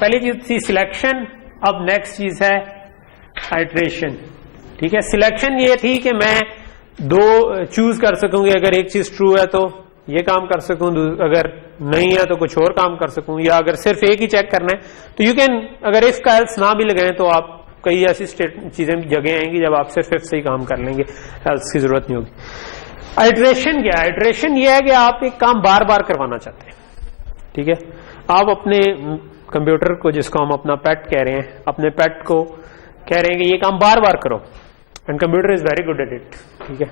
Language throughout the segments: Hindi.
पहली चीज थी सिलेक्शन, अब नेक्स्ट चीज है आइट्रेशन। ठीक है, सिलेक्शन ये थी कि मैं दो चूज कर सकूंगी, अगर एक चीज ट्रू है तो ये काम कर सकूं, अगर नहीं है तो कुछ और काम कर सकूं, या अगर सिर्फ एक ही चेक करना है तो यू कैन, अगर इफ का एल्स ना भी लगाएं तो आप कई ऐसी चीजें जगह आएंगी जब आप सिर्फ इफ से ही काम कर लेंगे, एल्स की जरूरत नहीं होगी। आइट्रेशन क्या है? आइट्रेशन ये है कि आप एक काम बार बार करवाना चाहते हैं। ठीक है, आप अपने कंप्यूटर को, जिसको हम अपना पेट कह रहे हैं, अपने पेट को कह रहे हैं कि ये काम बार बार करो, and computer is very good at it. ठीक है,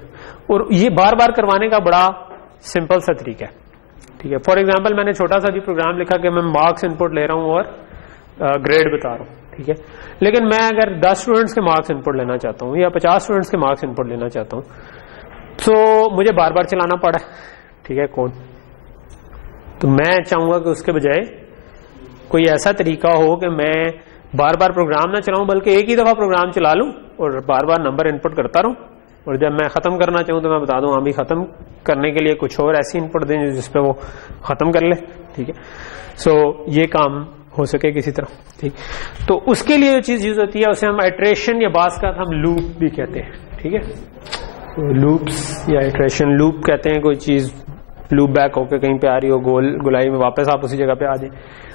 और ये बार बार करवाने का बड़ा सिंपल सा तरीका है। ठीक है, फॉर एग्जांपल मैंने छोटा सा भी प्रोग्राम लिखा कि मैं मार्क्स इनपुट ले रहा हूं और ग्रेड बता रहा हूं। ठीक है, लेकिन मैं अगर 10 स्टूडेंट्स के मार्क्स इनपुट लेना चाहता हूं या 50 स्टूडेंट्स के मार्क्स इनपुट लेना चाहता हूं तो मुझे बार बार चलाना पड़ा। ठीक है, कोड। तो मैं चाहूंगा कि उसके बजाय कोई ऐसा तरीका हो कि मैं बार बार प्रोग्राम ना चलाऊं, बल्कि एक ही दफा प्रोग्राम चला लूं और बार बार नंबर इनपुट करता रहूं, और जब मैं खत्म करना चाहूं तो मैं बता दूं अभी खत्म करने के लिए कुछ और ऐसी इनपुट दें जिसपे वो खत्म कर ले। ठीक है, सो ये काम हो सके किसी तरह। ठीक, तो उसके लिए जो चीज यूज होती है उसे हम आइट्रेशन या बास का हम लूप भी कहते हैं। ठीक है, तो लूप्स या आइट्रेशन, लूप कहते हैं कोई चीज लूप बैक होकर कहीं पे आ रही हो, गुलाई में वापस आप उसी जगह पे आ जाए।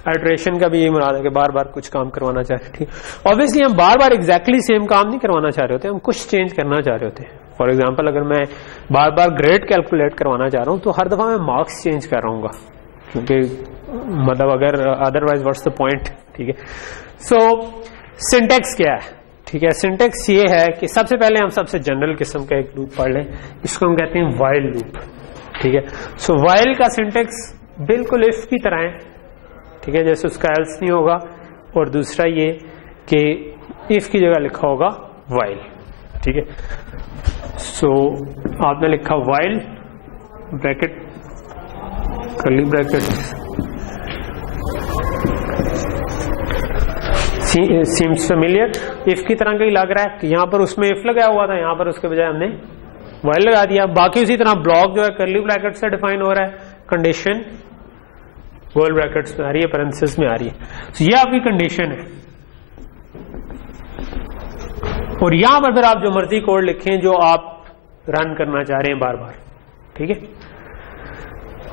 आइट्रेशन का भी यही मुराद है कि बार बार कुछ काम करवाना चाह रहे हैं। ठीक, ऑब्वियसली हम बार बार एग्जैक्टली सेम काम नहीं करवाना चाह रहे होते, हम कुछ चेंज करना चाह रहे होते हैं। फॉर एग्जाम्पल अगर मैं बार बार ग्रेड कैलकुलेट करवाना चाह रहा हूं तो हर दफा मैं मार्क्स चेंज कर रहा हूँ, क्योंकि मतलब अगर अदरवाइज व्हाट्स द पॉइंट। ठीक है, सो सिंटेक्स क्या है? ठीक है, सिंटेक्स ये है कि सबसे पहले हम सबसे जनरल किस्म का एक लूप पढ़ लें, इसको हम कहते हैं व्हाइल लूप। ठीक है, सो व्हाइल का सिंटेक्स बिल्कुल इफ की तरह है। ठीक है, जैसे उसका एल्स नहीं होगा, और दूसरा ये कि इफ की जगह लिखा होगा व्हाइल। ठीक है, सो आपने लिखा while bracket curly bracket seems familiar, if की तरह का ही लग रहा है कि यहां पर उसमें इफ लगाया हुआ था, यहां पर उसके बजाय हमने व्हाइल लगा दिया। बाकी उसी तरह ब्लॉक जो है कर्ली ब्रैकेट से डिफाइन हो रहा है, कंडीशन गोल ब्रैकेट्स में आ रही है, पैरेंथेसिस में आ रही है। तो ये आपकी कंडीशन है, और यहां पर फिर आप जो मर्जी कोड लिखें जो आप रन करना चाह रहे हैं बार बार। ठीक है,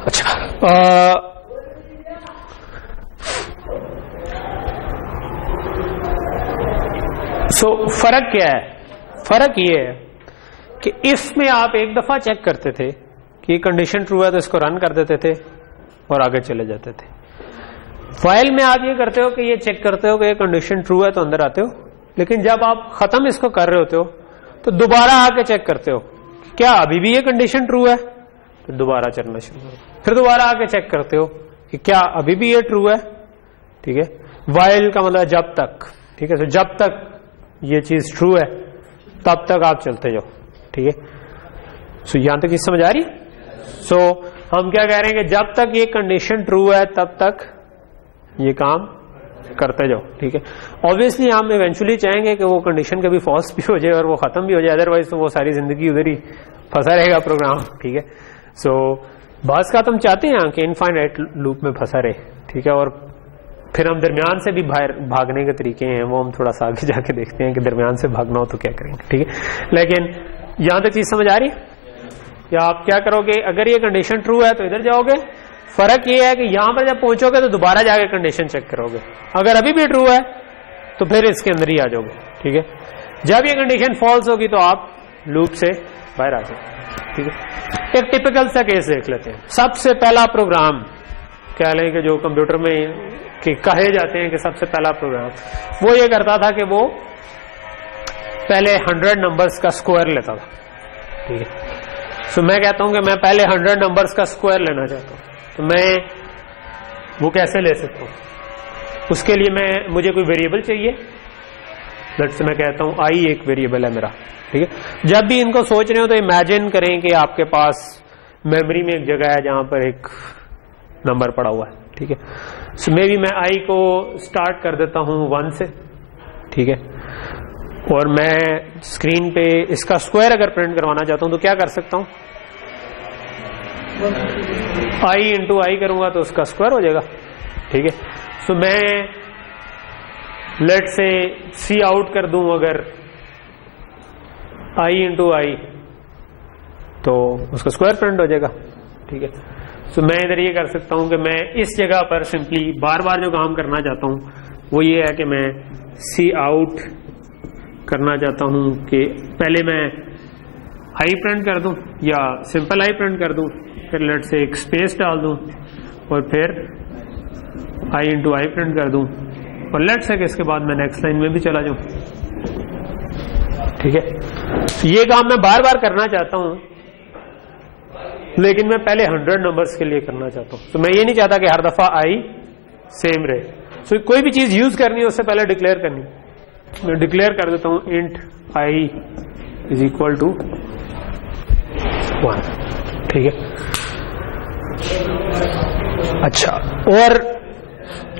अच्छा सो फर्क क्या है? फर्क ये है कि इफ में आप एक दफा चेक करते थे कि कंडीशन ट्रू है तो इसको रन कर देते थे और आगे चले जाते थे। व्हाइल में आप ये करते हो कि ये चेक करते हो कि ये कंडीशन ट्रू है तो अंदर आते हो, लेकिन जब आप खत्म इसको कर रहे होते हो तो दोबारा आके चेक करते हो क्या अभी भी ये कंडीशन ट्रू है, तो दोबारा चलना शुरू करो, फिर दोबारा आके चेक करते हो कि क्या अभी भी ये ट्रू है। ठीक है, व्हाइल का मतलब जब तक। ठीक है, तो जब तक ये चीज ट्रू है तब तक आप चलते जाओ। ठीक है, सो यहां तक चीज समझ आ रही? सो हम क्या कह रहे हैं कि जब तक ये कंडीशन ट्रू है तब तक ये काम करते जाओ। ठीक है, ऑब्वियसली हम इवेंचुअली चाहेंगे कि वो कंडीशन कभी फॉल्स भी हो जाए और वो खत्म भी हो जाए, अदरवाइज तो वो सारी जिंदगी उधर ही फंसा रहेगा प्रोग्राम। ठीक है, सो बस का तुम चाहते हैं कि इनफाइनाइट लूप में फंसा रहे। ठीक है, और फिर हम दरमियान से भी भागने के तरीके हैं, वो हम थोड़ा सा आगे जाके देखते हैं कि दरमियान से भागना हो तो क्या करेंगे। ठीक है, लेकिन यहां तक चीज समझ आ रही है? या आप क्या करोगे, अगर ये कंडीशन ट्रू है तो इधर जाओगे, फर्क ये है कि यहां पर जब पहुंचोगे तो दोबारा जाके कंडीशन चेक करोगे, अगर अभी भी ट्रू है तो फिर इसके अंदर ही आ जाओगे। ठीक है, जब ये कंडीशन फॉल्स होगी तो आप लूप से बाहर आ जाओगे। ठीक है, एक टिपिकल सा केस देख लेते हैं। सबसे पहला प्रोग्राम कह लें कि जो कंप्यूटर में कि कहे जाते हैं कि सबसे पहला प्रोग्राम, वो ये करता था कि वो पहले 100 नंबर्स का स्क्वायर लेता था। ठीक है, सो मैं कहता हूं कि मैं पहले 100 नंबर्स का स्क्वायर लेना चाहता हूं, तो मैं वो कैसे ले सकता हूं? उसके लिए मुझे कोई वेरिएबल चाहिए। लेट्स से मैं कहता हूं आई एक वेरिएबल है मेरा। ठीक है, जब भी इनको सोच रहे हो तो इमेजिन करें कि आपके पास मेमोरी में एक जगह है जहां पर एक नंबर पड़ा हुआ है। ठीक है, सो मे बी मैं आई को स्टार्ट कर देता हूं 1 से। ठीक है, और मैं स्क्रीन पे इसका स्क्वायर अगर प्रिंट करवाना चाहता हूं तो क्या कर सकता हूं? आई इंटू आई करूंगा तो उसका स्क्वायर हो जाएगा। ठीक है, सो मैं लेट से सी आउट कर दूं अगर आई इंटू आई तो उसका स्क्वायर प्रिंट हो जाएगा, ठीक है। तो मैं इधर ये कर सकता हूं कि मैं इस जगह पर सिंपली बार बार जो काम करना चाहता हूं वो ये है कि मैं सी आउट करना चाहता हूं कि पहले मैं आई प्रिंट कर दूं या सिंपल आई प्रिंट कर दूं, फिर लेट से एक स्पेस डाल दूं और फिर आई इंटू आई प्रिंट कर दूं और लेट से इसके बाद मैं नेक्स्ट लाइन में भी चला जाऊं, ठीक है। ये काम मैं बार बार करना चाहता हूं लेकिन मैं पहले 100 नंबर्स के लिए करना चाहता हूं। तो मैं ये नहीं चाहता कि हर दफा आई सेम रहे। तो कोई भी चीज यूज करनी है उससे पहले डिक्लेयर करनी। मैं डिक्लेयर कर देता हूं int i is equal to 1, ठीक है। अच्छा, और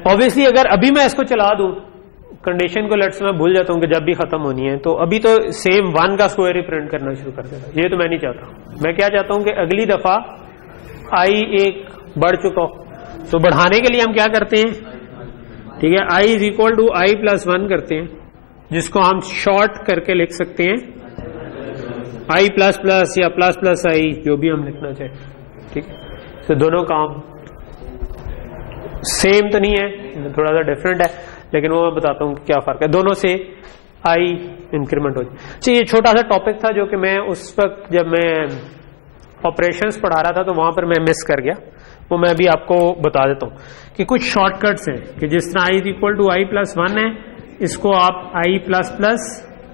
ऑब्वियसली अगर अभी मैं इसको चला दूं कंडीशन को, लेट्स मैं भूल जाता हूं कि जब भी खत्म होनी है, तो अभी तो सेम 1 का स्क्वायर ही प्रिंट करना शुरू कर देगा। ये तो मैं नहीं चाहता। मैं क्या चाहता हूं कि अगली दफा आई एक बढ़ चुका हो, तो बढ़ाने के लिए हम क्या करते हैं, ठीक है, i is equal to i plus 1 करते हैं, जिसको हम शॉर्ट करके लिख सकते हैं आई प्लस प्लस या प्लस प्लस आई, जो भी हम लिखना चाहें, ठीक है। तो दोनों काम सेम तो नहीं है, थोड़ा सा डिफरेंट है, लेकिन वो मैं बताता हूं क्या फर्क है। दोनों से आई इंक्रीमेंट हो जाए। अच्छा, ये छोटा सा टॉपिक था जो कि मैं उस वक्त जब मैं ऑपरेशंस पढ़ा रहा था तो वहां पर मैं मिस कर गया, वो मैं भी आपको बता देता हूं कि कुछ शॉर्टकट्स हैं कि जिस तरह i is equal to i plus 1 है, इसको आप आई प्लस प्लस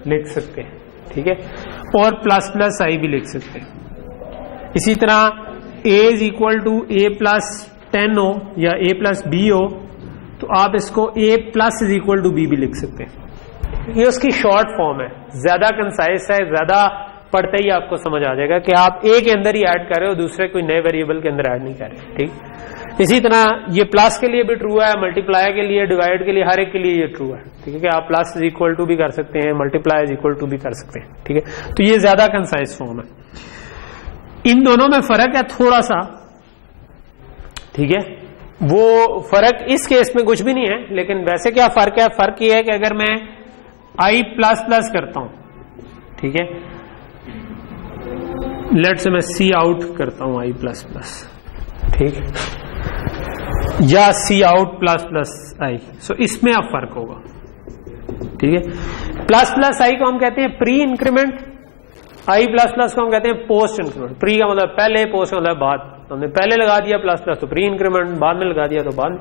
लिख सकते हैं, ठीक है, और प्लस प्लस आई भी लिख सकते हैं। इसी तरह a is equal to a plus 10 हो या ए प्लस बी हो, तो आप इसको a plus is equal to b भी लिख सकते हैं। ये उसकी शॉर्ट फॉर्म है, ज्यादा कंसाइज है, ज्यादा पढ़ते ही आपको समझ आ जाएगा कि आप ए के अंदर ही ऐड कर रहे हो, दूसरे कोई नए वेरिएबल के अंदर ऐड नहीं कर रहे, ठीक। इसी तरह ये प्लस के लिए भी ट्रू है, मल्टीप्लाई के लिए, डिवाइड के लिए, हर एक के लिए ये ट्रू है, ठीक है, कि आप प्लस इज इक्वल टू भी कर सकते हैं, मल्टीप्लाई इज इक्वल टू भी कर सकते हैं, ठीक है। तो ये ज्यादा कंसाइज फॉर्म है। इन दोनों में फर्क है थोड़ा सा, ठीक है। वो फर्क इस केस में कुछ भी नहीं है, लेकिन वैसे क्या फर्क है, फर्क ये है कि अगर मैं आई प्लस प्लस करता हूं, ठीक है, लेट से मैं सी आउट करता हूं आई प्लस प्लस, ठीक है, या सी आउट प्लस प्लस आई, सो इसमें अब फर्क होगा, ठीक है। प्लस प्लस आई को हम कहते हैं प्री इंक्रीमेंट, आई प्लस प्लस को हम कहते हैं पोस्ट इंक्रीमेंट। प्री का मतलब पहले, पोस्ट का मतलब बाद। हमने पहले लगा दिया प्लस प्लस तो प्री इंक्रीमेंट, बाद में लगा दिया तो बाद में।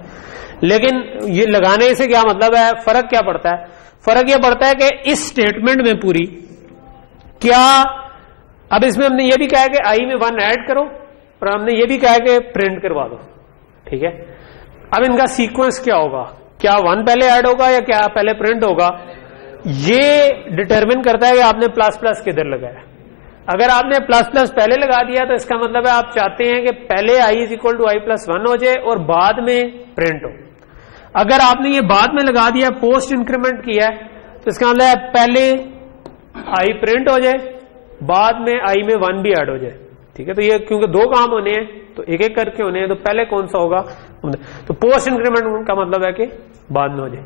लेकिन ये लगाने से क्या मतलब है, फर्क क्या पड़ता है, फर्क यह पड़ता है कि इस स्टेटमेंट में पूरी क्या, अब इसमें हमने ये भी कहा है कि आई में 1 ऐड करो और हमने ये भी कहा है कि प्रिंट करवा दो, ठीक है। अब इनका सीक्वेंस क्या होगा, क्या 1 पहले ऐड होगा या क्या पहले प्रिंट होगा, ये डिटरमिन करता है कि आपने प्लस प्लस किधर लगाया। अगर आपने प्लस प्लस पहले लगा दिया तो इसका मतलब है आप चाहते हैं कि पहले i is equal to i plus 1 हो जाए और बाद में प्रिंट हो। अगर आपने ये बाद में लगा दिया, पोस्ट इंक्रीमेंट किया है, तो इसका मतलब है पहले आई प्रिंट हो जाए, बाद में आई में 1 भी ऐड हो जाए, ठीक है। तो ये क्योंकि 2 काम होने हैं तो एक एक करके होने हैं, तो पहले कौन सा होगा, तो पोस्ट इंक्रीमेंट का मतलब है कि बाद में हो जाए।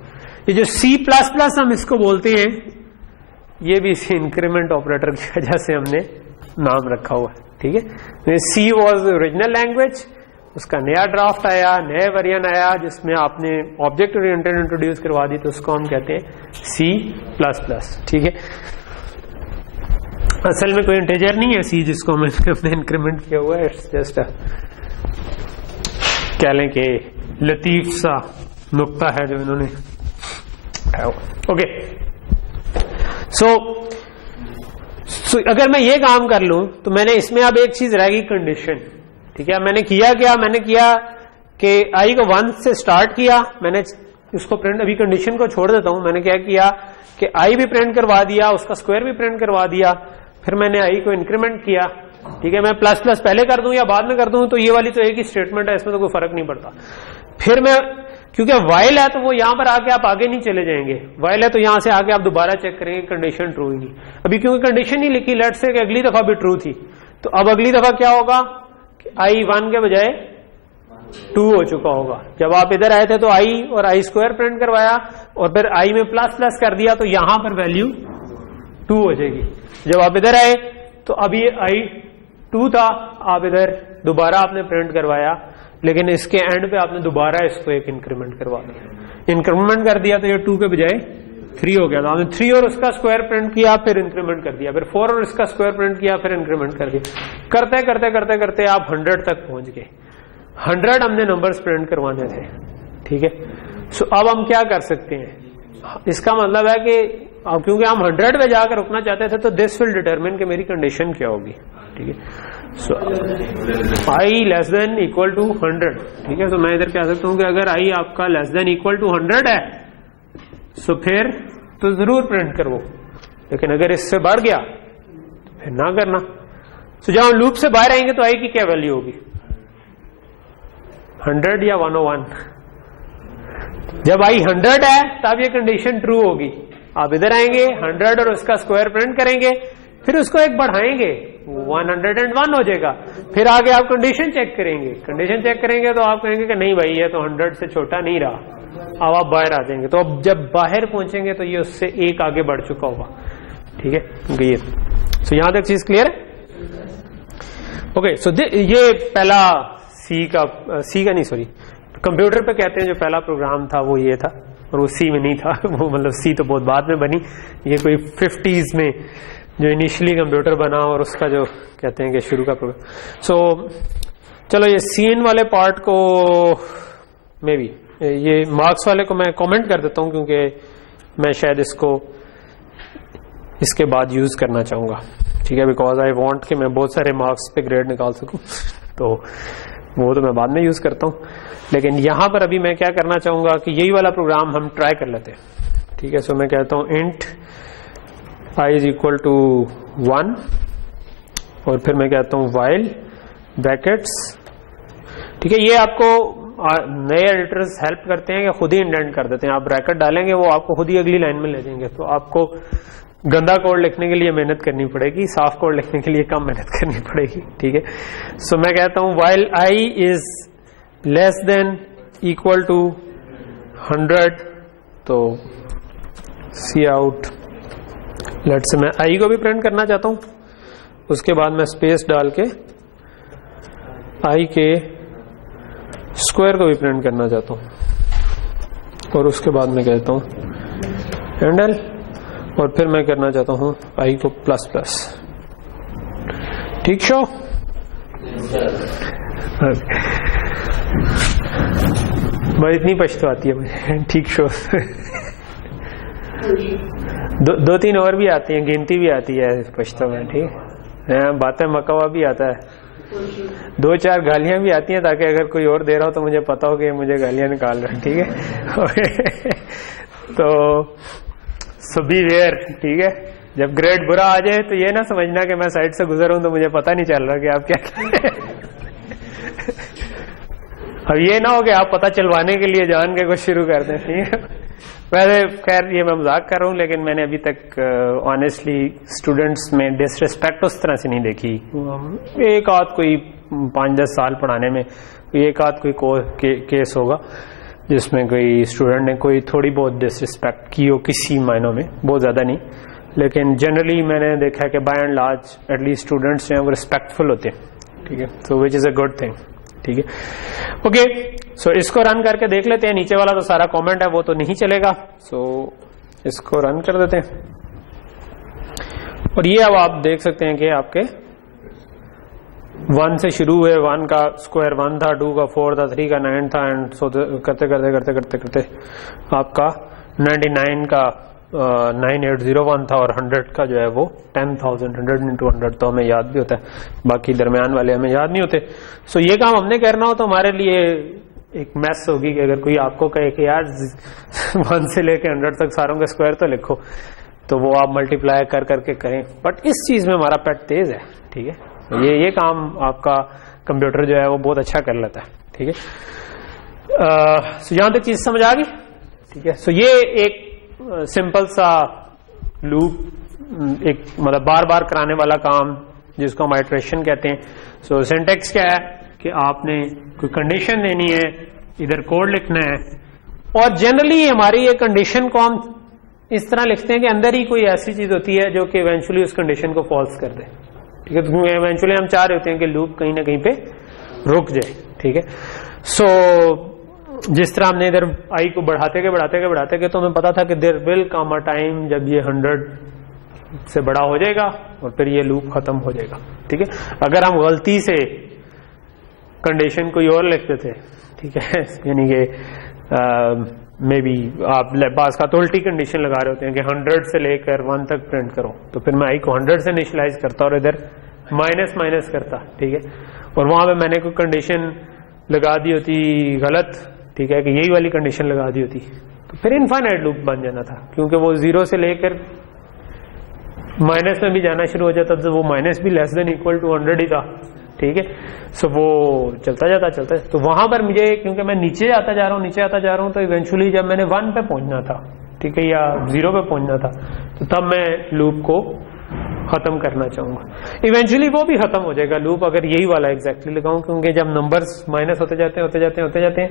ये जो सी प्लस प्लस हम इसको बोलते हैं, ये भी इसी इंक्रीमेंट ऑपरेटर की वजह से हमने नाम रखा हुआ है, ठीक है। सी वॉज ओरिजिनल लैंग्वेज, उसका नया ड्राफ्ट आया, नया वेरिएंट आया जिसमें आपने ऑब्जेक्ट ओरिएंटेड इंट्रोड्यूस करवा दी, तो उसको हम कहते हैं सी प्लस प्लस, ठीक है। असल में कोई इंटीजर नहीं है सी जिसको हमने इंक्रीमेंट किया हुआ है, इट्स जस्ट कह लें कि लतीफ सा नुक्ता है जो इन्होंने ओके। सो अगर मैं ये काम कर लूं तो मैंने इसमें अब एक चीज रहेगी कंडीशन, ठीक है। मैंने किया क्या, मैंने किया कि आई को 1 से स्टार्ट किया, मैंने इसको प्रिंट, अभी कंडीशन को छोड़ देता हूं, मैंने क्या किया कि आई भी प्रिंट करवा दिया, उसका स्क्वायर भी प्रिंट करवा दिया, फिर मैंने आई को इंक्रीमेंट किया, ठीक है। मैं प्लस प्लस पहले कर दूं या बाद में कर दूं तो ये वाली तो एक ही स्टेटमेंट है, इसमें तो कोई फर्क नहीं पड़ता। फिर मैं, क्योंकि वाइल है तो वो यहां पर आके आप आगे नहीं चले जाएंगे, वाइल है तो यहां से आगे आप दोबारा चेक करेंगे कंडीशन ट्रू ही नहीं। अभी क्योंकि कंडीशन नहीं लिखी, लेट्स से कि अगली दफा भी ट्रू थी, तो अब अगली दफा क्या होगा कि आई 1 के बजाय 2 हो चुका होगा। जब आप इधर आए थे तो i और i स्क्वायर प्रिंट करवाया और फिर i में प्लस प्लस कर दिया तो यहां पर वैल्यू 2 हो जाएगी। जब आप इधर आए तो अभी i 2 था, आप इधर दोबारा आपने प्रिंट करवाया, लेकिन इसके एंड पे आपने दोबारा इसको एक इंक्रीमेंट करवा दिया। इंक्रीमेंट कर दिया तो ये 2 के बजाय 3 हो गया। तो आपने 3 और उसका स्क्वायर प्रिंट किया, फिर इंक्रीमेंट कर दिया, फिर 4 और इसका स्क्वायर प्रिंट किया, फिर इंक्रीमेंट कर दिया। करते करते करते करते आप 100 तक पहुंच गए। 100 हमने नंबर्स प्रिंट करवाने थे, ठीक है। सो अब हम क्या कर सकते हैं, इसका मतलब है कि अब क्योंकि हम 100 पे जाकर रुकना चाहते थे तो दिस विल डिटरमिन कि मेरी कंडीशन क्या होगी, ठीक है। So i less than equal to 100, ठीक है। तो मैं इधर कह सकता हूं कि अगर i आपका लेस देन इक्वल टू 100 है सो फिर तो जरूर प्रिंट करो, लेकिन अगर इससे बढ़ गया तो फिर ना करना। सो जब हम लूप से बाहर आएंगे तो i की क्या वैल्यू होगी, 100 या 101। जब i 100 है तब ये कंडीशन ट्रू होगी। आप इधर आएंगे 100 और उसका स्क्वायर प्रिंट करेंगे, फिर उसको एक बढ़ाएंगे 101 हो जाएगा। फिर आगे आप कंडीशन चेक करेंगे, कंडीशन चेक करेंगे तो आप कहेंगे कि नहीं भाई ये तो 100 से छोटा नहीं रहा। अब आप बाहर आ जाएंगे, तो अब जब बाहर पहुंचेंगे तो ये उससे एक आगे बढ़ चुका होगा, ठीक है। ये सो यहां तक चीज क्लियर है, ओके। सो ये पहला सी का नहीं सॉरी कंप्यूटर पे कहते हैं जो पहला प्रोग्राम था वो ये था, और वो सी में नहीं था वो मतलब सी तो बहुत बाद में बनी, ये कोई 50s में जो इनिशियली कंप्यूटर बना और उसका जो कहते हैं कि शुरू का प्रोग्राम। सो चलो ये सीन वाले पार्ट को मे बी ये मार्क्स वाले को मैं कमेंट कर देता हूं, क्योंकि मैं शायद इसको इसके बाद यूज करना चाहूंगा, ठीक है। बिकॉज आई वांट कि मैं बहुत सारे मार्क्स पे ग्रेड निकाल सकूं, तो वो तो मैं बाद में यूज करता हूं। लेकिन यहां पर अभी मैं क्या करना चाहूंगा कि यही वाला प्रोग्राम हम ट्राई कर लेते हैं, ठीक है। सो मैं कहता हूं int i is equal to 1 और फिर मैं कहता हूं while ब्रैकेट्स, ठीक है। ये आपको नए एडिटर्स हेल्प करते हैं कि खुद ही इंडेंट कर देते हैं। आप ब्रैकेट डालेंगे वो आपको खुद ही अगली लाइन में ले जाएंगे, तो आपको गंदा कोड लिखने के लिए मेहनत करनी पड़ेगी, साफ कोड लिखने के लिए कम मेहनत करनी पड़ेगी, ठीक है। सो मैं कहता हूं while i is less than equal to 100, तो सी आउट लेट्स से मैं i को भी प्रिंट करना चाहता हूं, उसके बाद मैं स्पेस डाल के i के स्क्वायर को भी प्रिंट करना चाहता हूं, और उसके बाद मैं कहता हूं हैंडल, और फिर मैं करना चाहता हूं i को प्लस प्लस, ठीक शो। बस इतनी पछतो आती है मुझे, ठीक शो। दो तीन और भी आती हैं, गिनती भी आती है पछतो में, ठीक है। बातें मकवा भी आता है, 2-4 गालियां भी आती हैं, ताकि अगर कोई और दे रहा हो तो मुझे पता हो कि मुझे गालियां निकाल रहा है, ठीक है। तो सो बी वेयर, ठीक है। जब ग्रेड बुरा आ जाए तो ये ना समझना कि मैं साइड से गुजर हूं तो मुझे पता नहीं चल रहा कि आप क्या अब ये ना हो कि आप पता चलवाने के लिए जान के कुछ शुरू कर दें, ठीक है। वैसे खैर ये मैं मजाक कर रहा हूँ, लेकिन मैंने अभी तक ऑनेस्टली स्टूडेंट्स में डिसरिस्पेक्ट उस तरह से नहीं देखी। एक आध कोई 5-10 साल पढ़ाने में एक आध कोई केस होगा जिसमें कोई स्टूडेंट ने कोई थोड़ी बहुत डिसरिस्पेक्ट की हो, किसी मायनों में, बहुत ज्यादा नहीं। लेकिन जनरली मैंने देखा है कि by and large at least students जो हैं वो रिस्पेक्टफुल होते हैं, ठीक है। So which is a good thing, ठीक है। ओके, सो इसको रन करके देख लेते हैं। नीचे वाला तो सारा कमेंट है वो तो नहीं चलेगा, सो इसको रन कर देते हैं। और ये अब आप देख सकते हैं कि आपके 1 से शुरू हुए, 1 का स्क्वायर 1 था, 2 का 4 था, 3 का 9 था, एंड सो करते करते करते करते करते आपका 99 का 9801 था, और 100 का जो है वो 10,000, 100 into 100 तो हमें याद भी होता है, बाकी दरमियान वाले हमें याद नहीं होते। सो ये काम हमने करना हो तो हमारे लिए एक मैस होगी कि अगर कोई आपको कहे कि यार 1 से लेके 100 तक सारों का स्क्वायर तो लिखो, तो वो आप मल्टीप्लाई कर करके करें। बट इस चीज में हमारा पेट तेज है, ठीक है। तो ये काम आपका कंप्यूटर जो है वो बहुत अच्छा कर लेता है, ठीक है। सो यहां तक चीज समझ आ गई, ठीक है। सो ये एक सिंपल सा लूप, एक मतलब बार बार कराने वाला काम जिसको हम आइटरेशन कहते हैं। सो सिंटेक्स क्या है, कि आपने कोई कंडीशन देनी है, इधर कोड लिखना है, और जनरली हमारी ये कंडीशन को हम इस तरह लिखते हैं कि अंदर ही कोई ऐसी चीज होती है जो कि इवेंचुअली उस कंडीशन को फॉल्स कर दे, ठीक है। तो इवेंचुअली हम चाह रहे होते हैं कि लूप कहीं ना कहीं पे रुक जाए, ठीक है। सो जिस तरह हमने इधर आई को बढ़ाते के तो हमें पता था कि there will come a time जब ये 100 से बड़ा हो जाएगा और फिर ये लूप खत्म हो जाएगा, ठीक है। अगर हम गलती से कंडीशन कोई और लिख देते, ठीक है, यानी कि मे बी आप पास का तो उल्टी कंडीशन लगा रहे होते हैं कि 100 से लेकर 1 तक प्रिंट करो, तो फिर मैं आई को 100 से इनिशियलाइज करता और इधर माइनस माइनस करता, ठीक है, और वहां पे मैंने कोई कंडीशन लगा दी होती गलत, ठीक है, कि यही वाली कंडीशन लगा दी होती, तो फिर इनफाइनाइट लूप बन जाना था, क्योंकि वो 0 से लेकर माइनस में भी जाना शुरू हो जाता, तो वो माइनस भी लेस देन इक्वल टू 100 ही था, ठीक है। सो वो चलता जाता तो वहां पर मुझे, क्योंकि मैं नीचे आता जा रहा हूं, तो इवेंचुअली जब मैंने 1 पे पहुंचना था, ठीक है, या 0 पे पहुंचना था, तो तब मैं लूप को खत्म करना चाहूंगा। इवेंचुअली वो भी खत्म हो जाएगा लूप अगर यही वाला एग्जैक्टली लगाऊं, क्योंकि जब नंबर्स माइनस होते जाते हैं,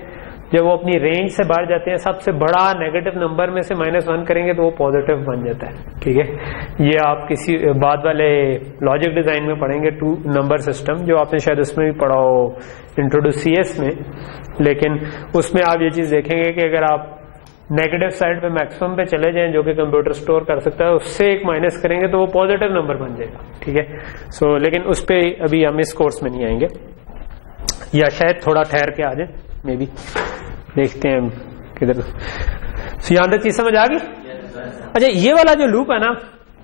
जब वो अपनी रेंज से बाहर जाते हैं, सबसे बड़ा नेगेटिव नंबर में से -1 करेंगे तो वो पॉजिटिव बन जाता है, ठीक है। ये आप किसी बाद वाले लॉजिक डिजाइन में पढ़ेंगे, 2 नंबर सिस्टम, जो आपने शायद उसमें भी पढ़ा हो इंट्रोड्यूस CS में, लेकिन उसमें आप ये चीज देखेंगे कि अगर आप नेगेटिव साइड पे मैक्सिमम पे चले जाएं, जो कि कंप्यूटर स्टोर कर सकता है, उससे एक माइनस करेंगे तो वो पॉजिटिव नंबर बन जाएगा, ठीक है। सो लेकिन उस पे अभी हम इस कोर्स में नहीं आएंगे, या शायद थोड़ा ठहर के आ जाए, मे बी देखते हैं किधर। यहां तक चीज समझ आ गई? अच्छा, ये वाला जो लूप है ना,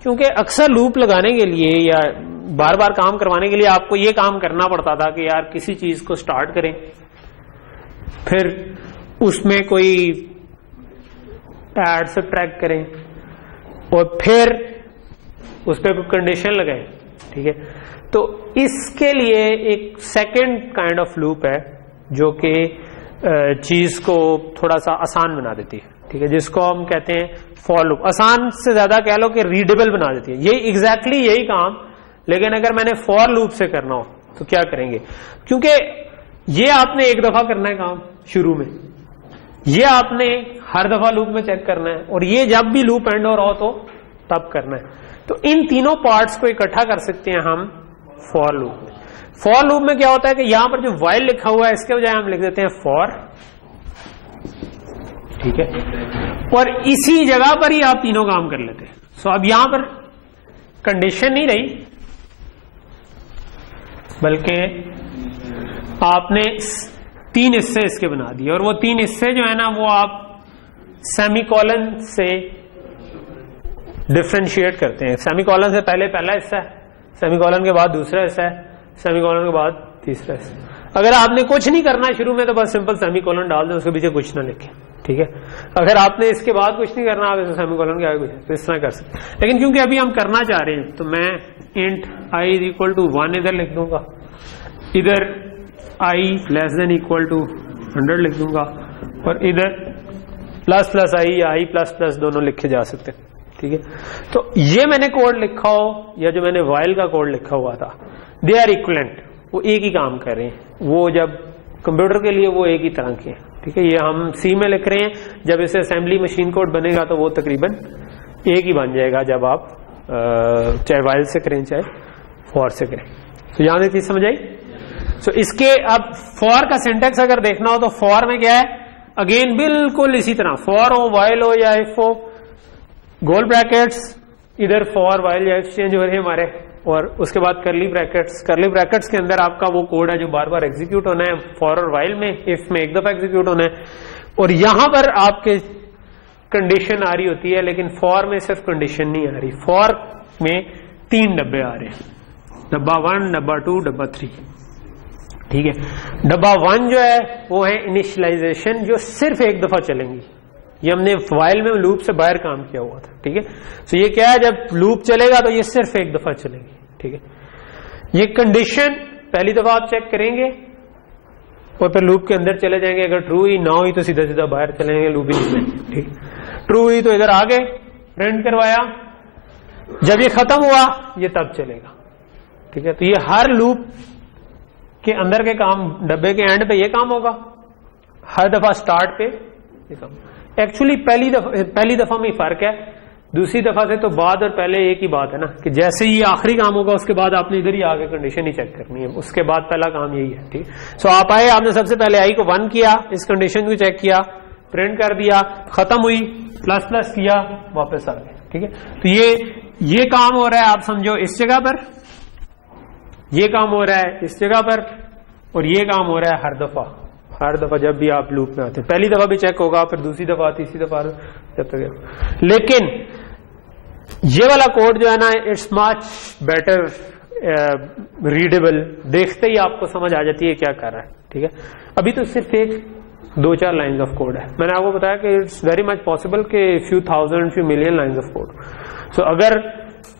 क्योंकि अक्सर लूप लगाने के लिए या बार बार काम करवाने के लिए आपको ये काम करना पड़ता था कि यार किसी चीज को स्टार्ट करें, फिर उसमें कोई ऐड सब्ट्रैक्ट करें और फिर उस पर कोई कंडीशन लगाएं, ठीक है। तो इसके लिए एक सेकंड काइंड ऑफ लूप है जो कि चीज को थोड़ा सा आसान बना देती है, ठीक है, जिसको हम कहते हैं फॉर लूप। आसान से ज्यादा कह लो कि रीडेबल बना देती है, यही एग्जैक्टली यही काम, लेकिन अगर मैंने फॉर लूप से करना हो तो क्या करेंगे, क्योंकि ये आपने एक दफा करना है काम शुरू में, ये आपने हर दफा लूप में चेक करना है, और ये जब भी लूप एंड हो रहा हो तो तब करना है। तो इन तीनों पार्ट्स को इकट्ठा कर सकते हैं हम फॉर लूप में। फॉर लूप में क्या होता है कि यहां पर जो व्हाइल लिखा हुआ है इसके बजाय हम लिख देते हैं फॉर, ठीक है, और इसी जगह पर ही आप तीनों काम कर लेते हैं। सो अब यहां पर कंडीशन नहीं रही, बल्कि आपने 3 हिस्से इसके बना दिए, और वो 3 हिस्से जो है ना वो आप सेमीकोलन से डिफ्रेंशिएट करते हैं। सेमीकोलन से पहले पहला हिस्सा है, सेमीकोलन के बाद दूसरा हिस्सा है, सेमीकोलन के बाद तीसरा हिस्सा। अगर आपने कुछ नहीं करना शुरू में तो बस सिंपल सेमीकोलन डाल दें, उसके पीछे कुछ ना लिखें, ठीक है। अगर आपने इसके बाद कुछ नहीं करना, आप इसे सेमीकोलन के आगे कुछ तो इस तरह कर सकते हैं। लेकिन क्योंकि अभी हम करना चाह रहे हैं, तो मैं इंट i = 1 इधर लिख दूंगा, इधर i <= 100 लिख दूंगा, और इधर ++i या i++ दोनों लिखे जा सकते हैं, ठीक है। तो ये मैंने कोड लिखा हो या जो मैंने व्हाइल का कोड लिखा हुआ था, दे आर इक्विवेलेंट, वो एक ही काम कर रहे हैं। वो जब कंप्यूटर के लिए वो एक ही तरह के हैं, ठीक है। ये हम C में लिख रहे हैं, जब इसे असेंबली मशीन कोड बनेगा तो वो तकरीबन एक ही बन जाएगा, जब आप चाहे व्हाइल से करें चाहे फॉर से करें। तो यहां से चीज समझ आई। सो इसके अब फॉर का सिंटेक्स अगर देखना हो तो फॉर में क्या है, अगेन बिल्कुल इसी तरह, फॉर हो, व्हाइल हो या इफ हो, गोल ब्रैकेट्स, इधर फॉर व्हाइल या इफ चेंज हो रहे हैं हमारे, और उसके बाद करली ब्रैकेट्स। करली ब्रैकेट्स के अंदर आपका वो कोड है जो बार बार एग्जीक्यूट होना है, फॉर और व्हाइल में, इफ में एक दफा एग्जीक्यूट होना है, और यहां पर आपके कंडीशन आ रही होती है, लेकिन फॉर में सिर्फ कंडीशन नहीं आ रही। फॉर में 3 डब्बे आ रहे हैं, डब्बा 1, डब्बा 2, डब्बा 3, ठीक है। डब्बा 1 जो है वो है इनिशियलाइजेशन, जो सिर्फ एक दफा चलेंगी। ये हमने व्हाइल में लूप से बाहर काम किया हुआ था, ठीक है। सो ये क्या है, जब लूप चलेगा तो ये सिर्फ एक दफा चलेगी, ठीक है। ये कंडीशन पहली दफा आप चेक करेंगे और फिर लूप के अंदर चले जाएंगे, अगर ट्रू ही ना हुई तो सीधा सीधा बाहर चलेंगे, लूप ही नहीं, ठीक। ट्रू हुई तो इधर आगे प्रिंट करवाया, जब ये खत्म हुआ ये तब चलेगा, ठीक है। तो ये हर लूप कि अंदर के काम डब्बे के एंड पे ये काम होगा, हर दफा स्टार्ट पे ये काम। एक्चुअली पहली दफा में फर्क है, दूसरी दफा से तो बाद और पहले एक ही बात है ना, कि जैसे ही आखिरी काम होगा उसके बाद आपने इधर ही आगे कंडीशन ही चेक करनी है, उसके बाद पहला काम यही है। ठीक, सो आप आए, आपने सबसे पहले आई को 1 किया, इस कंडीशन को चेक किया, प्रिंट कर दिया, खत्म हुई, प्लस प्लस किया, वापस आ गए। ठीक है, तो ये काम हो रहा है, आप समझो इस जगह पर, ये काम हो रहा है इस जगह पर, और ये काम हो रहा है हर दफा जब भी आप लूप में आते हैं। पहली दफा भी चेक होगा, फिर दूसरी दफा, तीसरी दफा, जब तक। लेकिन ये वाला कोड जो है ना, इट्स मच बेटर रीडेबल, देखते ही आपको समझ आ जाती है क्या कर रहा है। ठीक है, अभी तो सिर्फ एक 2-4 लाइन्स ऑफ कोड है। मैंने आपको बताया कि इट्स वेरी मच पॉसिबल कि few thousand, few million lines of code. So अगर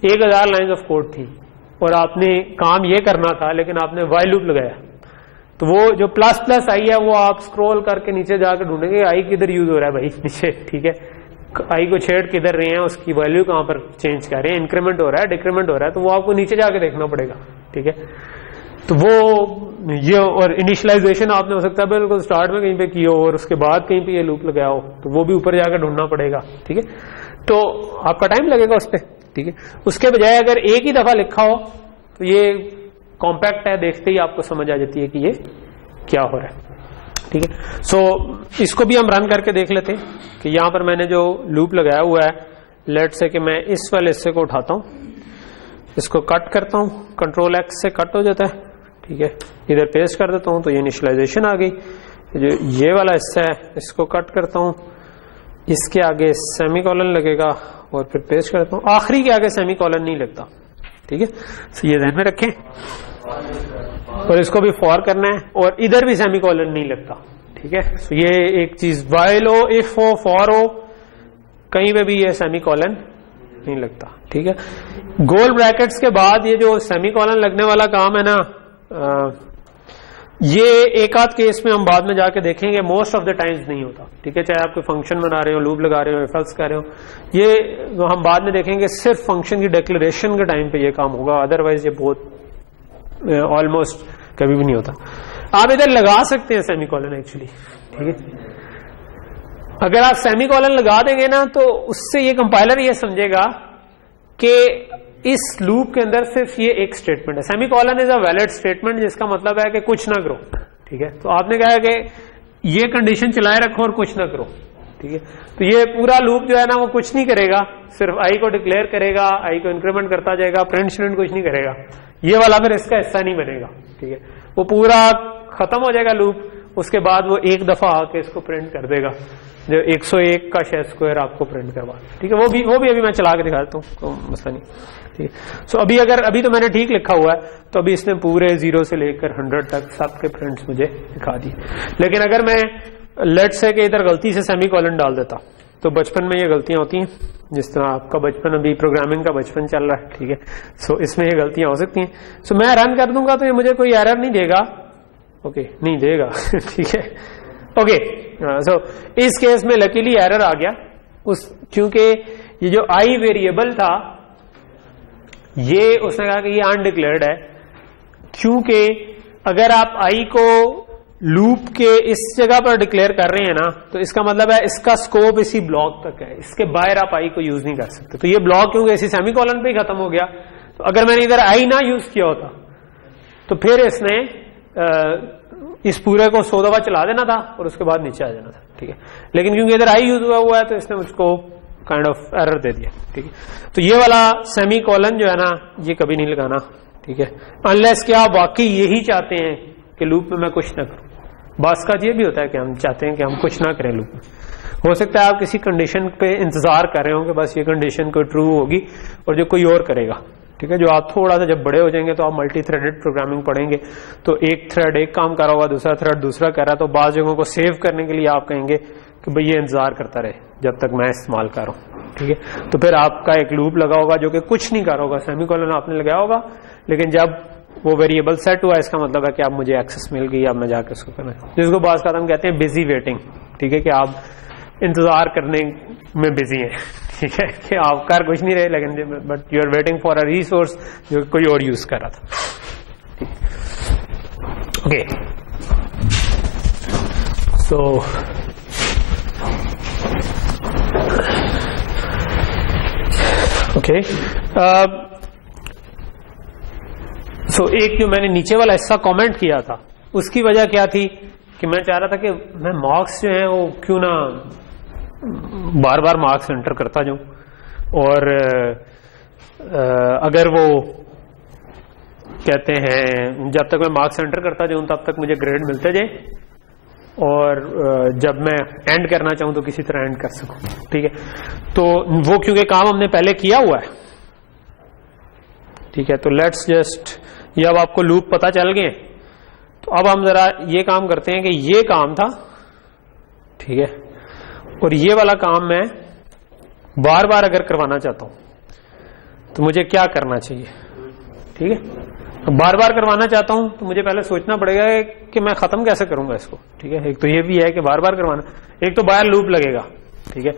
1000 लाइन्स ऑफ कोड थी और आपने काम ये करना था, लेकिन आपने वाइल लूप लगाया, तो वो जो प्लस प्लस आई है वो आप स्क्रॉल करके नीचे जाकर ढूंढेंगे आई किधर यूज हो रहा है भाई नीचे। ठीक है, आई को छेड़ किधर रहे हैं, उसकी वैल्यू कहां पर चेंज कर रहे हैं, इंक्रीमेंट हो रहा है, डिक्रीमेंट हो रहा है, तो वो आपको नीचे जाके देखना पड़ेगा। ठीक है, तो वो ये, और इनिशियलाइजेशन आपने हो सकता है बिल्कुल स्टार्ट में कहीं पे किया हो और उसके बाद कहीं पे ये लूप लगाया हो, तो वो भी ऊपर जाकर ढूंढना पड़ेगा। ठीक है, तो आपका टाइम लगेगा उस पर। ठीक है, उसके बजाय अगर एक ही दफा लिखा हो तो ये कॉम्पैक्ट है, देखते ही आपको समझ आ जाती है कि ये क्या हो रहा है। ठीक है, सो इसको भी हम रन करके देख लेते हैं कि यहां पर मैंने जो लूप लगाया हुआ है, लेट से कि मैं इस वाले हिस्से को उठाता हूं, इसको कट करता हूं, कंट्रोल X से कट हो जाता है। ठीक है, इधर पेस्ट कर देता हूं तो ये इनिशियलाइजेशन आ गई। जो ये वाला हिस्सा है इसको कट करता हूं, इसके आगे सेमीकोलन लगेगा और फिर पेस्ट करता हूं, आखिरी के आगे सेमीकोलन नहीं लगता। ठीक है, तो ये ध्यान में रखें, और इसको भी फॉर करना है, और इधर भी सेमीकोलन नहीं लगता। ठीक है, तो ये एक चीज, वाइल हो, इफ हो, फॉर हो, कहीं पे भी ये सेमीकोलन नहीं लगता। ठीक है, गोल ब्रैकेट्स के बाद ये जो सेमीकोलन लगने वाला काम है ना, ये एक आध केस में हम बाद में जाके देखेंगे, मोस्ट ऑफ द टाइम्स नहीं होता। ठीक है, चाहे आप कोई फंक्शन बना रहे हो, लूप लगा रहे हो, इफ एल्स कर रहे हो, ये हम बाद में देखेंगे, सिर्फ फंक्शन की डिक्लेरेशन के टाइम पे ये काम होगा, अदरवाइज ये बहुत ऑलमोस्ट कभी भी नहीं होता। आप इधर लगा सकते हैं सेमीकोलन एक्चुअली। ठीक है, अगर आप सेमीकोलन लगा देंगे ना, तो उससे ये कंपाइलर ये समझेगा कि इस लूप के अंदर सिर्फ ये एक स्टेटमेंट है। Semicolon is a valid statement, जिसका मतलब है कि कुछ ना करो। ठीक है, तो आपने कहा है कि ये कंडीशन चलाए रखो और कुछ ना करो। ठीक है, तो ये पूरा लूप जो है ना वो कुछ नहीं करेगा, सिर्फ आई को डिक्लेयर करेगा, आई को इंक्रीमेंट करता जाएगा, प्रिंट स्टूडेंट कुछ नहीं करेगा। ये वाला फिर इसका हिस्सा नहीं बनेगा। ठीक है, वो पूरा खत्म हो जाएगा लूप, उसके बाद वो एक दफा आके इसको प्रिंट कर देगा, जो 101 का शेयर स्क्वायर आपको प्रिंट करवा। ठीक है, वो भी अभी मैं चला के दिखाता हूँ, तो मसला नहीं। ठीक है, सो अभी तो मैंने ठीक लिखा हुआ है, तो अभी इसने पूरे 0 से लेकर 100 तक सबके प्रिंट्स मुझे दिखा दिए। लेकिन अगर मैं लेट से कि इधर गलती से सेमीकोलन डाल देता, तो बचपन में ये गलतियां होती हैं, जिस तरह आपका बचपन, अभी प्रोग्रामिंग का बचपन चल रहा है। ठीक है, सो इसमें ये गलतियां हो सकती हैं। सो मैं रन कर दूंगा तो ये मुझे कोई एरर नहीं देगा। ओके, नहीं देगा। ठीक है, ओके, सो इस केस में लकीली एरर आ गया, क्योंकि ये जो आई वेरिएबल था, ये उसने कहा कि ये अनडिक्लेयर्ड है, क्योंकि अगर आप आई को लूप के इस जगह पर डिक्लेयर कर रहे हैं ना, तो इसका मतलब है इसका स्कोप इसी ब्लॉक तक है, इसके बाहर आप आई को यूज नहीं कर सकते। तो ये ब्लॉक क्योंकि इसी सेमीकोलन पे ही खत्म हो गया, तो अगर मैंने इधर आई ना यूज किया होता तो फिर इसने इस पूरे को 100 दफा चला देना था और उसके बाद नीचे आ जाना था। ठीक है, लेकिन क्योंकि इधर आई यूज हुआ है तो इसने मुझको काइंड ऑफ एरर दे दिया। ठीक है, तो ये वाला सेमीकोलन जो है ना, ये कभी नहीं लगाना। ठीक है, अनलेस कि आप वाकई यही चाहते हैं कि लूप में मैं कुछ ना करूं। बास का ये भी होता है कि हम चाहते हैं कि हम कुछ ना करें लूप में। हो सकता है आप किसी कंडीशन पे इंतजार कर रहे हो कि बस ये कंडीशन कोई ट्रू होगी और जो कोई और करेगा। ठीक है, जो आप थोड़ा सा जब बड़े हो जाएंगे तो आप मल्टी थ्रेडेड प्रोग्रामिंग पढ़ेंगे, तो एक थ्रेड एक काम कर रहा होगा, दूसरा थ्रेड दूसरा कर रहा है, तो बाज़ जगहों को सेव करने के लिए आप कहेंगे कि भाई ये इंतजार करता रहे जब तक मैं इस्तेमाल कर रहा हूं। ठीक है, तो फिर आपका एक लूप लगा होगा जो कि कुछ नहीं कर रहा होगा, सेमीकोलन आपने लगाया होगा, लेकिन जब वो वेरिएबल सेट हुआ, इसका मतलब है कि अब मुझे एक्सेस मिल गई, अब मैं जाकर उसको करना, जिसको बाज़ का हम कहते हैं बिजी वेटिंग। ठीक है, कि आप इंतजार करने में बिजी हैं। ठीक है, कि आप कर कुछ नहीं रहे, लेकिन but you are waiting for a resource जो कोई और यूज कर रहा था। ओके, सो ओके, सो एक जो मैंने नीचे वाला हिस्सा कमेंट किया था उसकी वजह क्या थी कि मैं चाह रहा था कि मैं मार्क्स जो है वो क्यों ना बार बार मार्क्स एंटर करता जाऊं, और अगर वो कहते हैं जब तक मैं मार्क्स एंटर करता जाऊं तब तक मुझे ग्रेड मिलते जाए, और जब मैं एंड करना चाहूं तो किसी तरह एंड कर सकूं। ठीक है, तो वो क्योंकि काम हमने पहले किया हुआ है, ठीक है, तो लेट्स जस्ट, ये अब आपको लूप पता चल गए, तो अब हम जरा ये काम करते हैं कि ये काम था, ठीक है, और ये वाला काम मैं बार बार अगर करवाना चाहता हूं तो मुझे क्या करना चाहिए। ठीक है, बार बार करवाना चाहता हूं तो मुझे पहले सोचना पड़ेगा कि मैं खत्म कैसे करूंगा इसको। ठीक है, एक तो ये भी है कि बार बार करवाना, एक तो बाहर लूप लगेगा, ठीक है,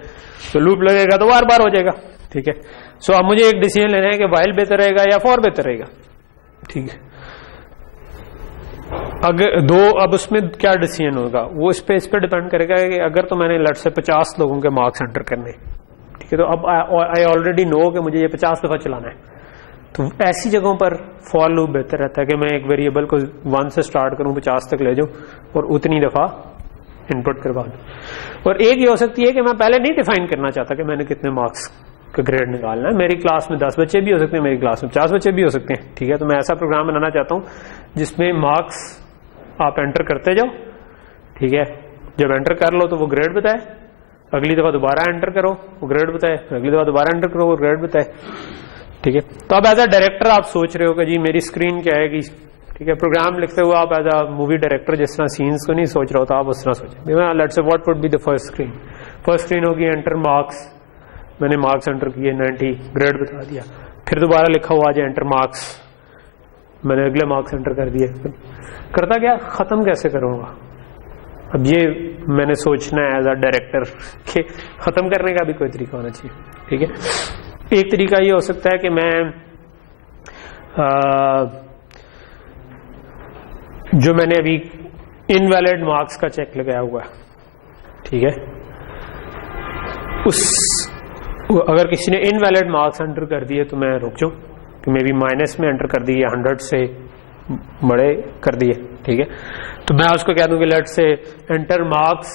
तो लूप लगेगा तो बार बार हो जाएगा। ठीक है, सो अब मुझे एक डिसीजन लेना है कि व्हाइल बेहतर रहेगा या फॉर बेहतर रहेगा। ठीक है, अगर दो, अब उसमें क्या डिसीजन होगा वो इस पे डिपेंड करेगा कि अगर तो मैंने लट से 50 लोगों के मार्क्स एंटर करने, ठीक है, तो अब आई ऑलरेडी नो कि मुझे ये 50 दफा चलाना है, तो ऐसी जगहों पर फॉर लूप बेहतर रहता है कि मैं एक वेरिएबल को 1 से स्टार्ट करूं, 50 तक ले जाऊं और उतनी दफा इनपुट करवा दूं। और एक ये हो सकती है कि मैं पहले नहीं डिफाइन करना चाहता कि मैंने कितने मार्क्स का ग्रेड निकालना है, मेरी क्लास में 10 बच्चे भी हो सकते हैं, मेरी क्लास में 50 बच्चे भी हो सकते हैं। ठीक है, तो मैं ऐसा प्रोग्राम बनाना चाहता हूं जिसमें मार्क्स आप एंटर करते जाओ। ठीक है, जब एंटर कर लो तो वो ग्रेड बताए, अगली दफा दोबारा एंटर करो वो ग्रेड बताए, अगली दफा दोबारा एंटर करो वो ग्रेड बताए। ठीक है, तो अब एज अ डायरेक्टर आप सोच रहे हो कि जी मेरी स्क्रीन क्या है कि, ठीक है, प्रोग्राम लिखते हुए आप एज अ मूवी डायरेक्टर जिस तरह सीन्स को नहीं सोच रहे हो तो आप उस तरह सोचें। Let's say what would be the first screen, first screen होगी एंटर मार्क्स, मैंने मार्क्स एंटर किए 90, ग्रेड बता दिया, फिर दोबारा लिखा हुआ आज एंटर मार्क्स, मैंने अगले मार्क्स एंटर कर दिए, करता क्या, खत्म कैसे करूंगा। अब ये मैंने सोचना है एज अ डायरेक्टर कि खत्म करने का भी कोई तरीका होना चाहिए। ठीक है, एक तरीका ये हो सकता है कि मैं जो मैंने अभी इनवैलिड मार्क्स का चेक लगाया हुआ है, ठीक है, उस अगर किसी ने इनवैलिड मार्क्स एंटर कर दिए तो मैं रुक जाऊं कि मे बी माइनस में एंटर कर दिए, 100 से बड़े कर दिए। ठीक है, तो मैं उसको कह दूं कि लेट्स से एंटर मार्क्स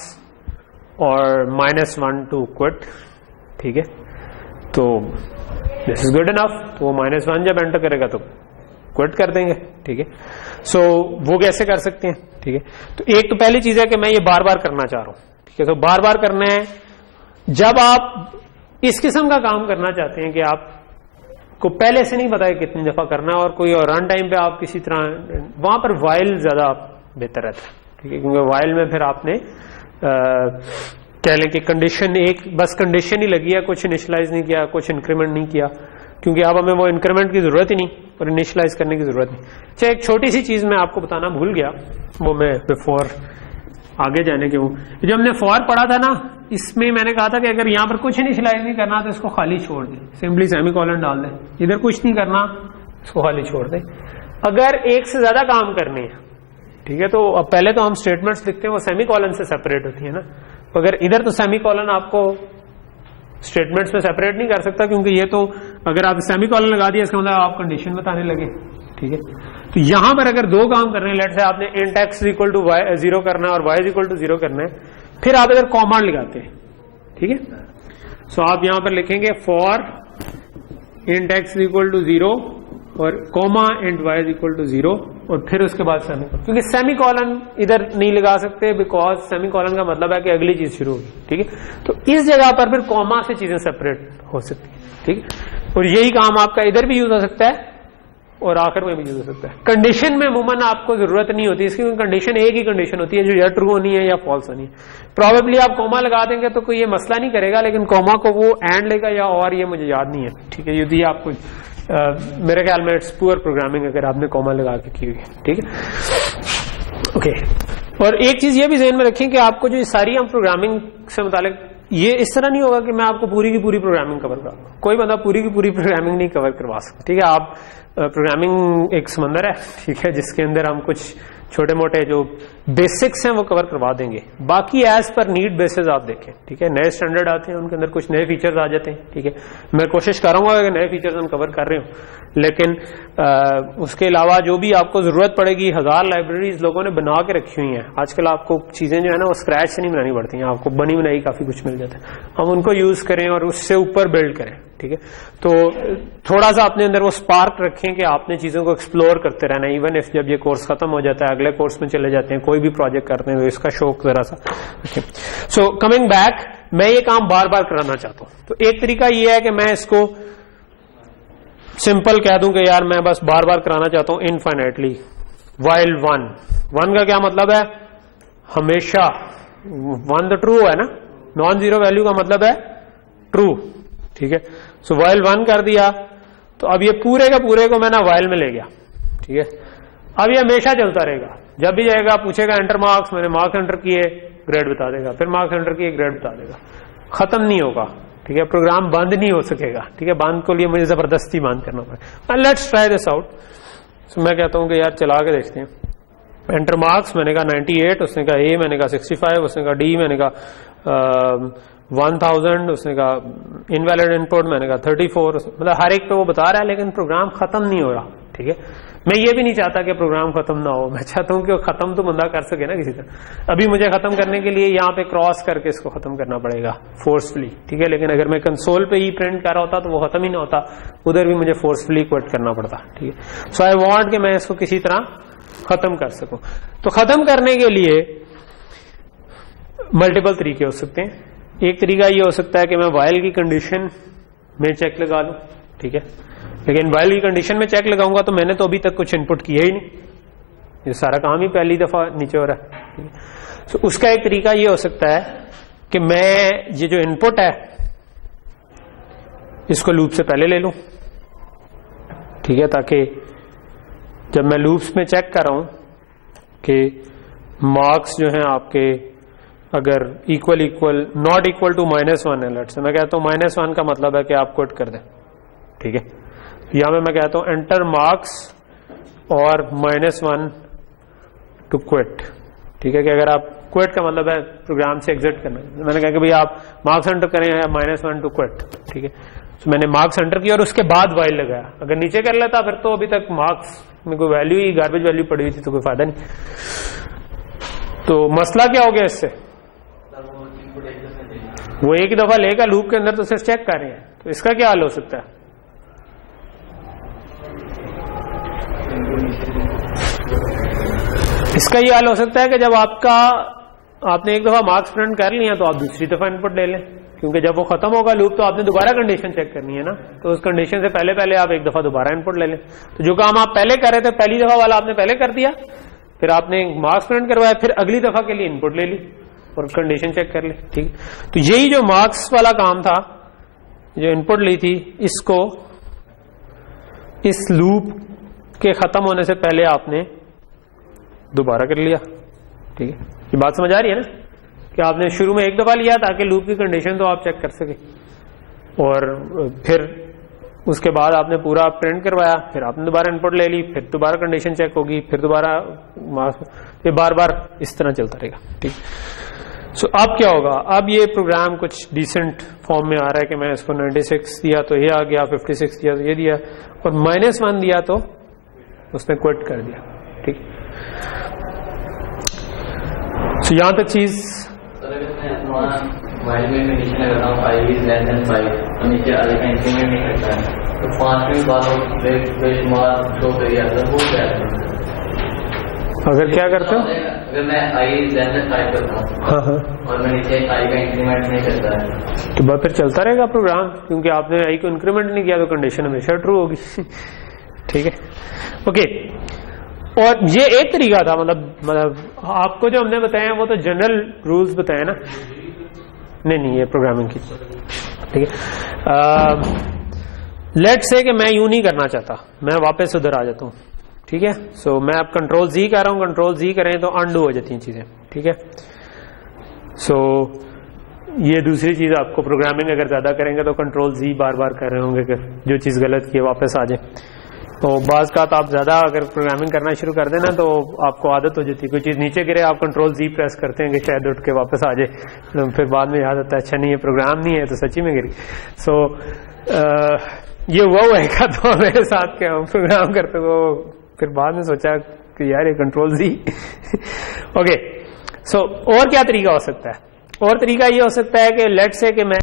और -1 टू क्विट। ठीक है, तो दिस इज गुड इनफ, तो वो -1 जब एंटर करेगा तो क्विट कर देंगे। ठीक है, सो वो कैसे कर सकते हैं। ठीक है, तो एक तो पहली चीज है कि मैं ये बार बार करना चाह रहा हूं। ठीक है, तो बार बार करना है, जब आप इस किस्म का काम करना चाहते हैं कि आप को पहले से नहीं पता है कितनी दफा करना है और कोई और रन टाइम पे आप किसी तरह, वहां पर वाइल ज्यादा बेहतर रहता है। ठीक है, क्योंकि वाइल में फिर आपने कह लें कि कंडीशन एक बस कंडीशन ही लगी है, कुछ इनिशियलाइज नहीं किया, कुछ इंक्रीमेंट नहीं किया, क्योंकि अब हमें वो इंक्रीमेंट की जरूरत ही नहीं और इनिशियलाइज करने की जरूरत नहीं। अच्छा, एक छोटी सी चीज मैं आपको बताना भूल गया, वो मैं बिफोर आगे जाने के हूं, जब हमने फॉर पढ़ा था ना, इसमें मैंने कहा था कि अगर यहां पर कुछ इनिशियलाइज नहीं करना तो इसको खाली छोड़ दें, सिंपली सेमीकोलन डाल दें, इधर कुछ नहीं करना इसको खाली छोड़ दें। अगर एक से ज्यादा काम करने हैं, ठीक है, तो अब पहले तो हम स्टेटमेंट्स लिखते हैं वो सेमीकोलन से सेपरेट होती है ना, अगर इधर तो सेमीकोलन आपको स्टेटमेंट्स में सेपरेट नहीं कर सकता, क्योंकि ये तो अगर आप सेमीकोलन लगा दिया इसका मतलब आप कंडीशन बताने लगे। ठीक है, तो यहां पर अगर दो काम करने हैं, लेट से आपने int x इक्वल टू 0 करना है और y इक्वल टू 0 करना है, फिर आप इधर कॉमा लगाते हैं। ठीक है, सो आप यहां पर लिखेंगे for int x equal to 0 और comma int y equal to 0 और फिर उसके बाद सेमीकोलन, क्योंकि सेमीकोलन इधर नहीं लगा सकते बिकॉज सेमीकोलन का मतलब है कि अगली चीज शुरू होगी। ठीक है, तो इस जगह पर फिर कॉमा से चीजें सेपरेट हो सकती है। ठीक है, और यही काम आपका इधर भी यूज हो सकता है और आखिर में भी यूज हो सकता है। कंडीशन में अमूमन आपको जरूरत नहीं होती इसकी, कंडीशन एक ही कंडीशन होती है जो या ट्रू होनी है या फॉल्स होनी है। प्रोबेबली आप कॉमा लगा देंगे तो कोई ये मसला नहीं करेगा, लेकिन कॉमा को वो एंड लेगा या और, ये मुझे याद नहीं है। ठीक है, यदि आपको मेरे ख्याल में इट्स पुअर प्रोग्रामिंग अगर आपने कॉमा लगा के की हुई है। ठीक है, ओके, और एक चीज ये भी ध्यान में रखें कि आपको जो सारी हम प्रोग्रामिंग से मुतालिक, ये इस तरह नहीं होगा कि मैं आपको पूरी की पूरी प्रोग्रामिंग कवर करूंगा, कोई बंदा पूरी की पूरी प्रोग्रामिंग नहीं कवर करवा सकता। ठीक है, आप प्रोग्रामिंग एक समंदर है, ठीक है, जिसके अंदर हम कुछ छोटे मोटे जो बेसिक्स हैं वो कवर करवा देंगे, बाकी एज पर नीड बेसिस आप देखें, ठीक है। नए स्टैंडर्ड आते हैं, उनके अंदर कुछ नए फीचर्स आ जाते हैं, ठीक है। मैं कोशिश करूंगा कि नए फीचर्स हम कवर कर रहे हो, लेकिन उसके अलावा जो भी आपको जरूरत पड़ेगी, 1000 लाइब्रेरीज लोगों ने बना के रखी हुई हैं। आजकल आपको चीजें जो है ना वो स्क्रैच से नहीं बनानी पड़ती हैं, आपको बनी बनाई काफी कुछ मिल जाता है। हम उनको यूज करें और उससे ऊपर बिल्ड करें, ठीक है। तो थोड़ा सा अपने अंदर वो स्पार्क रखें कि आपने चीजों को एक्सप्लोर करते रहना, इवन इफ जब ये कोर्स खत्म हो जाता है, अगले कोर्स में चले जाते हैं, कोई भी प्रोजेक्ट करते हैं, तो इसका शौक जरा सा। सो कमिंग बैक, मैं ये काम बार बार कराना चाहता हूं। तो एक तरीका ये है कि मैं इसको सिंपल कह दूं कि यार मैं बस बार बार कराना चाहता हूं इनफाइनाइटली, वाइल वन का क्या मतलब है, हमेशा वन तो ट्रू है ना, नॉन जीरो वैल्यू का मतलब है ट्रू, ठीक है। सो वाइल 1 कर दिया, तो अब ये पूरे का पूरे को मैं ना वाइल में ले गया, ठीक है। अब ये हमेशा चलता रहेगा, जब भी जाएगा पूछेगा एंटर मार्क्स, मैंने मार्क्स एंटर किए, ग्रेड बता देगा, फिर मार्क्स एंटर किए, ग्रेड बता देगा, खत्म नहीं होगा, ठीक है। प्रोग्राम बंद नहीं हो सकेगा, ठीक है। बंद के लिए मुझे जबरदस्ती बंद करना पड़ेगा। Let's try this out. So मैं कहता हूं कि यार चला के देखते हैं। एंटर मार्क्स, मैंने कहा 98, उसने कहा ए, मैंने कहा 65, उसने कहा डी, मैंने कहा 1000, उसने कहा इनवैलिड इनपुट, मैंने कहा 34, मतलब हर एक पे वो बता रहा है, लेकिन प्रोग्राम खत्म नहीं हो रहा, ठीक है। मैं ये भी नहीं चाहता कि प्रोग्राम खत्म ना हो, मैं चाहता हूं कि वो खत्म तो बंदा कर सके ना किसी तरह। अभी मुझे खत्म करने के लिए यहाँ पे क्रॉस करके इसको खत्म करना पड़ेगा फोर्सफुली, ठीक है। लेकिन अगर मैं कंसोल पे ही प्रिंट कर रहा होता तो वो खत्म ही ना होता, उधर भी मुझे फोर्सफुली क्विट करना पड़ता, ठीक है। सो आई वांट कि मैं इसको किसी तरह खत्म कर सकूं। तो खत्म करने के लिए मल्टीपल तरीके हो सकते हैं। एक तरीका ये हो सकता है कि मैं वाइल की कंडीशन में चेक लगा लूं, ठीक है। लेकिन वाइल की कंडीशन में चेक लगाऊंगा तो मैंने तो अभी तक कुछ इनपुट किया ही नहीं, ये सारा काम ही पहली दफा नीचे हो रहा है। तो उसका एक तरीका ये हो सकता है कि मैं ये जो इनपुट है इसको लूप से पहले ले लूं, ठीक है, ताकि जब मैं लूप्स में चेक कर रहा हूं कि मार्क्स जो हैं आपके अगर इक्वल नॉट इक्वल टू -1 है, लेट्स से मैं कहता हूं -1 का मतलब है कि आप क्विट कर दें, ठीक है। यहां में मैं कहता हूं एंटर मार्क्स और -1 टू क्विट, ठीक है। कि अगर आप क्विट का मतलब है प्रोग्राम से एग्जिट करना, मैंने कहा कि भाई आप मार्क्स एंटर करें या -1 टू क्विट, ठीक है। तो मैंने मार्क्स एंटर किया और उसके बाद वाइल लगाया। अगर नीचे कर लेता फिर तो अभी तक मार्क्स में कोई वैल्यू ही गार्बेज वैल्यू पड़ी हुई थी, तो कोई फायदा नहीं। तो मसला क्या हो गया इससे, वो एक ही दफा लेगा लूप के अंदर तो सिर्फ चेक कर रहे हैं, तो इसका क्या हल हो सकता है। इसका ये हाल हो सकता है कि जब आपने एक दफा मार्क्स प्रिंट कर लिया तो आप दूसरी दफा इनपुट ले लें, क्योंकि जब वो खत्म होगा लूप तो आपने दोबारा कंडीशन चेक करनी है ना, तो उस कंडीशन से पहले आप एक दफा दोबारा इनपुट ले लें। तो जो काम आप पहले कर रहे थे पहली दफा वाला आपने पहले कर दिया, फिर आपने मार्क्स प्रिंट करवाया, फिर अगली दफा के लिए इनपुट ले ली और कंडीशन चेक कर ली, ठीक। तो यही जो मार्क्स वाला काम था, जो इनपुट ली थी, इसको इस लूप के खत्म होने से पहले आपने दोबारा कर लिया, ठीक है। ये बात समझ आ रही है ना कि आपने शुरू में एक दफा लिया ताकि लूप की कंडीशन तो आप चेक कर सके, और फिर उसके बाद आपने पूरा प्रिंट करवाया, फिर आपने दोबारा इनपुट ले ली, फिर दोबारा कंडीशन चेक होगी, फिर दोबारा ये बार बार इस तरह चलता रहेगा, ठीक। सो अब क्या होगा, अब ये प्रोग्राम कुछ डिसेंट फॉर्म में आ रहा है कि मैं इसको 96 दिया तो ये आ गया, 56 दिया तो ये दिया, और -1 दिया तो उसने क्विट कर दिया, ठीक। सो यहां तक चीज वाइल में कंडीशन लगाता हूं 5 इज लेस देन 5, तो नीचे आगे का इंक्रीमेंट नहीं करता है, तो 5वीं बार बेशुमार शो करिए, वो क्या है। अगर क्या करते हो, अगर मैं i इज लेस देन 5 करता हूं, हाँ, और मैं नीचे i का इंक्रीमेंट नहीं करता है, तो फिर चलता रहेगा प्रोग्राम, क्योंकि आपने i को इंक्रीमेंट नहीं किया तो कंडीशन हमेशा ट्रू होगी, ठीक है, ओके। और ये एक तरीका था, मतलब आपको जो हमने बताया वो तो जनरल रूल्स बताए ना, नहीं ये प्रोग्रामिंग की, ठीक है। लेट्स से कि मैं यूं नहीं करना चाहता, मैं वापस उधर आ जाता हूं, ठीक है। सो मैं अब कंट्रोल Z कर रहा हूं, कंट्रोल Z करें तो अंडू हो जाती हैं चीजें, ठीक है। सो ये दूसरी चीज, आपको प्रोग्रामिंग अगर ज्यादा करेंगे तो कंट्रोल Z बार बार कर रहे होंगे कि जो चीज गलत की है वापस आ जाए। तो बाज का आप ज्यादा अगर प्रोग्रामिंग करना शुरू कर देना तो आपको आदत हो जाती है, कोई चीज नीचे गिरे आप कंट्रोल Z प्रेस करते हैं कि शायद उठ के वापस आ जाए, तो फिर बाद में याद आता है अच्छा नहीं ये प्रोग्राम नहीं है तो सच्ची में गिरी। सो ये वो है तो मेरे साथ क्या प्रोग्राम करते हो, फिर बाद में सोचा कि यार ये कंट्रोल Z ओके। सो और क्या तरीका हो सकता है? और तरीका ये हो सकता है कि लेट से कि मैं